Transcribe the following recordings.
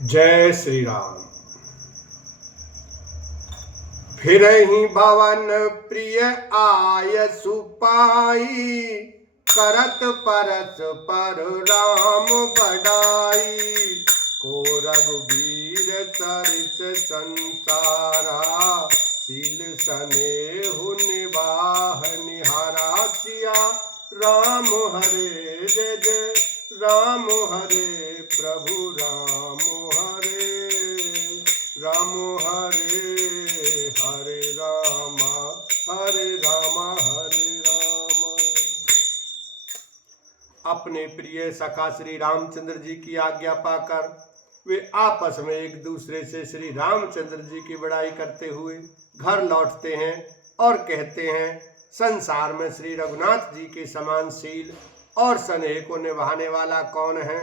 जय श्री राम। फिर ही भवन प्रिय आय सुपाई, करत परस पर राम बड़ाई। को रघुबीर सरिस संसारा, शील सनेहु निवाह निहारा। सिया राम हरे जय जय राम हरे, प्रभु राम हरे राम हरे, हरे राम हरे राम हरे राम। अपने प्रिय सखा श्री रामचंद्र जी की आज्ञा पाकर वे आपस में एक दूसरे से श्री रामचंद्र जी की बड़ाई करते हुए घर लौटते हैं और कहते हैं, संसार में श्री रघुनाथ जी के समान शील और स्नेह को निभाने वाला कौन है।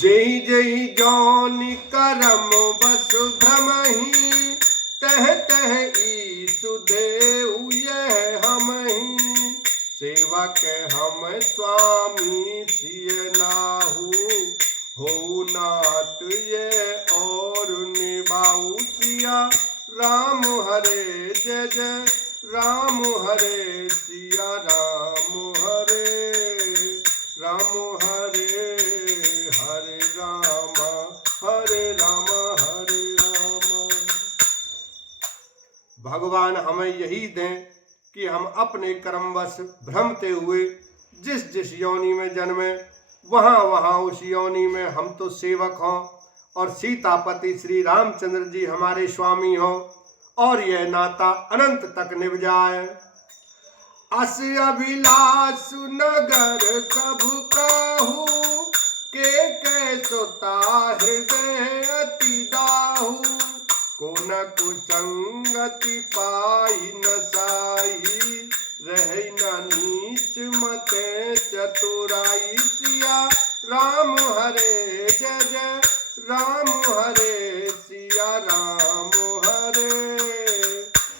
जय जय जौनि करम बस भ्रमहि, तह तह ईसु देउ यह हमहि। सेवक हम स्वामी सिय नाहु, हो नाथ ये और निभाऊ। सिया राम हरे जय जय राम हरे, सिया राम हरे राम हरे, हरे राम हरे राम हरे राम। भगवान हमें यही दें कि हम अपने कर्मवश भ्रमते हुए जिस जिस योनि में जन्मे, वहाँ वहाँ उस योनि में हम तो सेवक हों और सीतापति श्री रामचंद्र जी हमारे स्वामी हों, और यह नाता अनंत तक निभ जाए। अस अभिलाष नगर सब काहू, के कैसोता हृदय अति दाहू। को न कुसंगति पाई न साई, रह न नीच मते चतुराई। सिया राम हरे जय जय राम हरे, सिया राम हरे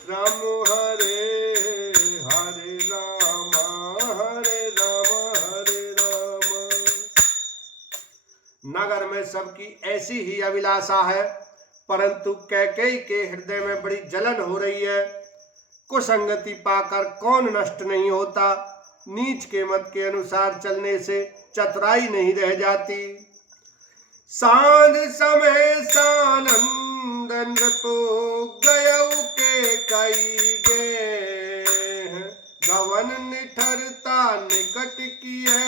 राम हरे, हरे राम हरे राम हरे राम। नगर में सबकी ऐसी ही अभिलाषा है, परंतु कैकेयी के हृदय में बड़ी जलन हो रही है। कुसंगति पाकर कौन नष्ट नहीं होता, नीच के मत के अनुसार चलने से चतुराई नहीं रह जाती। सांझ समय सानंद नृपो गयऊ के कई गे, गवन निठरता निकट किए।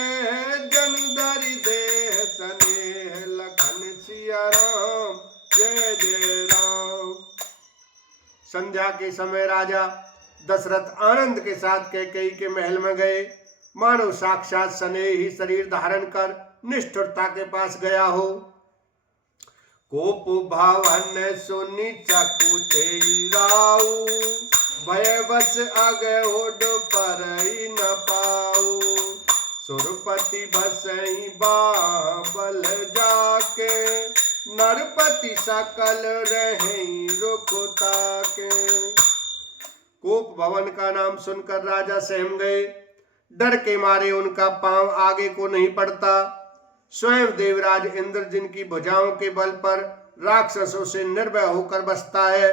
जन धरि देह स्नेह लखन, सिया राम जय जय राम। संध्या के समय राजा दशरथ आनंद के साथ कैकेयी के महल में गए, मानो साक्षात स्नेही शरीर धारण कर निष्ठुरता के पास गया हो। कोप भवन सुनि चकुते राऊ, भयवश अगहुड परई न पाऊ। सुरपति बसई बाबल जाके, नरपति सकल रही रुकुता के। कोप भवन का नाम सुनकर राजा सहम गए, डर के मारे उनका पांव आगे को नहीं पड़ता। स्वयं देवराज इंद्र जिनकी भुजाओं के बल पर राक्षसों से निर्भय होकर बसता है,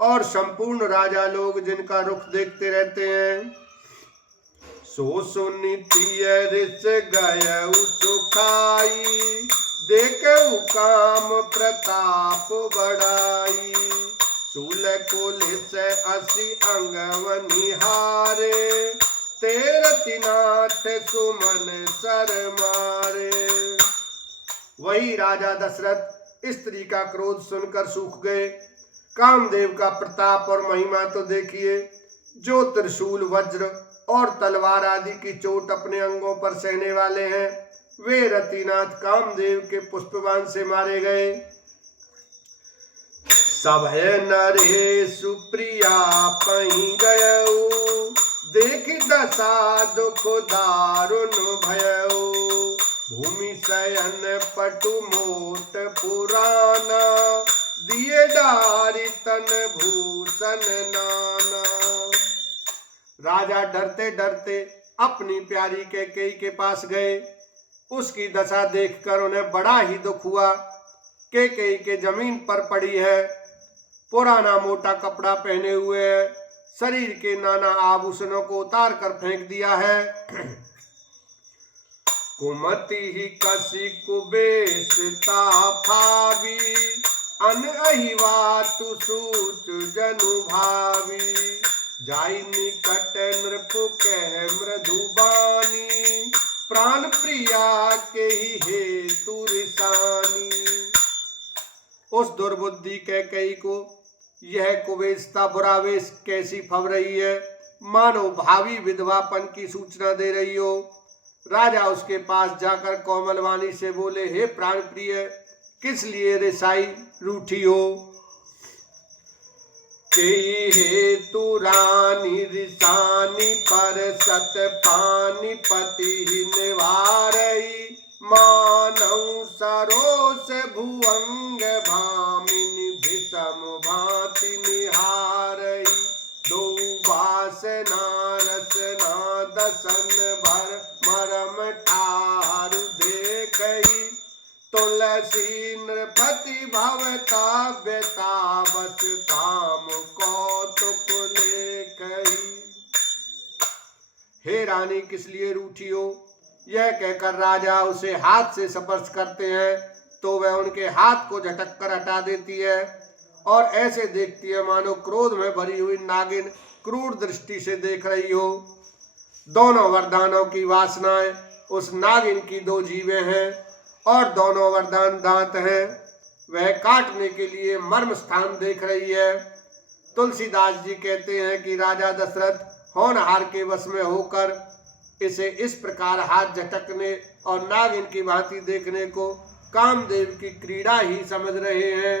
और संपूर्ण राजा लोग जिनका रुख देखते रहते हैं। सो सुनीति ऋष गयऊ सुखाई, देखऊ काम प्रताप बढ़ाई। शूल कुलिस असि अंगवनि हारे, तेरतिनाथ सुमन सर मारे। वही राजा दशरथ स्त्री का क्रोध सुनकर सूख गए। कामदेव का प्रताप और महिमा तो देखिए, जो त्रिशूल वज्र और तलवार आदि की चोट अपने अंगों पर सहने वाले हैं, वे रतिनाथ कामदेव के पुष्पबाण से मारे गए। सभय नरे सुप्रिया पहि गयऊ, देख दशा दुख दारुण भयऊ। भूमि शयन पटु मोट पुराना, दिए डारी तन भूषण नाना। राजा डरते डरते अपनी प्यारी कैकेयी के पास गए। उसकी दशा देखकर उन्हें बड़ा ही दुख हुआ। कैकेयी के जमीन पर पड़ी है, पुराना मोटा कपड़ा पहने हुए है, शरीर के नाना आभूषणों को उतार कर फेंक दिया है। कुमति ही कसी कुबेशता भावी, अन अहिवा तु सूच जनु भावी। जाई निकट नृपु कह मृदुबानी, प्राण प्रिया के ही हेतु रिसानी। उस दुर्बुद्धि कैकेयी को यह कुबेशता बुरा वेश कैसी फब रही है, मानो भावी विधवापन की सूचना दे रही हो। राजा उसके पास जाकर कोमल वाणी से बोले, हे प्राण प्रिय, किस लिए रिसाई रूठी हो? हेतु रानी रिसानी पर सत पानी पति निवारई, मानव सरोस भुअंग भामिनी भीषम भांति निहारई। दो वासना रसना दसन भर मरम ठारु देखई, तुलसी नृपति भवता व्यता बस काम कौतुक लेखई। हे रानी, किस लिए रूठी हो? यह कहकर राजा उसे हाथ से स्पर्श करते हैं तो वह उनके हाथ को झटक कर हटा देती है और ऐसे देखती है मानो क्रोध में भरी हुई नागिन क्रूर दृष्टि से देख रही हो। दोनों वरदानों की वासनाएं उस नागिन की दो जीवें हैं और दोनों वरदान दांत हैं। वह काटने के लिए मर्म स्थान देख रही है। तुलसीदास जी कहते हैं कि राजा दशरथ होनहार के वश में होकर इसे इस प्रकार हाथ झटकने और नागिन की भांति देखने को कामदेव की क्रीड़ा ही समझ रहे हैं।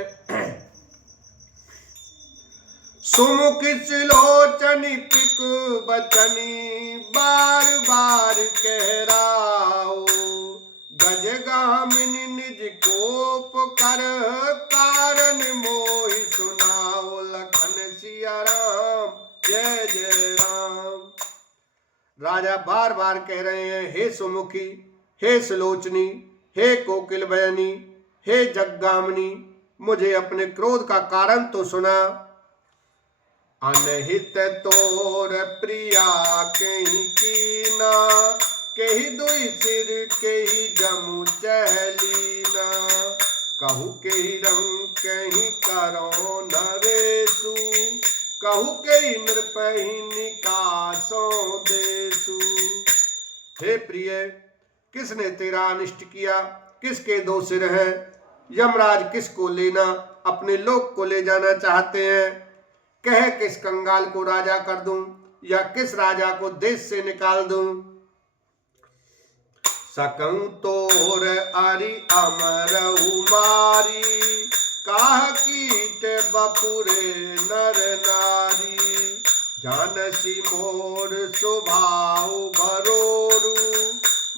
सुमुख सुलोचनी पिक बचनी, बार बार कह राओ, गजगामिनी निज कोप कर, कारण मोहि सुनाओ। लखन सिया राम, जय जय राम। राजा बार बार कह रहे हैं, हे सुमुखी, हे सुलोचनी, हे कोकिल बयनी, हे जगगामिनी, मुझे अपने क्रोध का कारण तो सुना। अनहित तोर प्रिया कहीं कीना, कही दुई सिर कही जमु चहलीना। कहू कही रंग कहीं करो नरेसु, कहू कही नृपहि निकासों देसु। हे प्रिय, किसने तेरा अनिष्ट किया? किसके दो सिर हैं? यमराज किसको लेना अपने लोक को ले जाना चाहते हैं? कह किस कंगाल को राजा कर दूं या किस राजा को देश से निकाल दूं? सकऊं तोर अरि अमर उमारी, काह कीट बपुरे नर नारी। जानसी मोर स्वभाव भरोरु,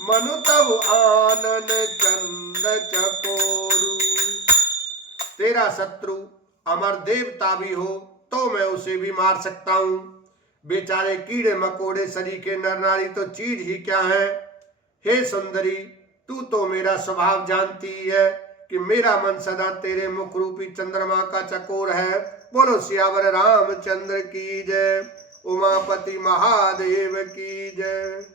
मनु तब आनन चंद चकोरु। तेरा शत्रु अमर देवता भी हो तो मैं उसे भी मार सकता हूँ। बेचारे कीड़े मकोड़े सरीखे नर नारी तो चीज ही क्या है। हे सुंदरी, तू तो मेरा स्वभाव जानती है कि मेरा मन सदा तेरे मुख रूपी चंद्रमा का चकोर है। बोलो सियावर रामचंद्र की जय, उमापति महादेव की जय।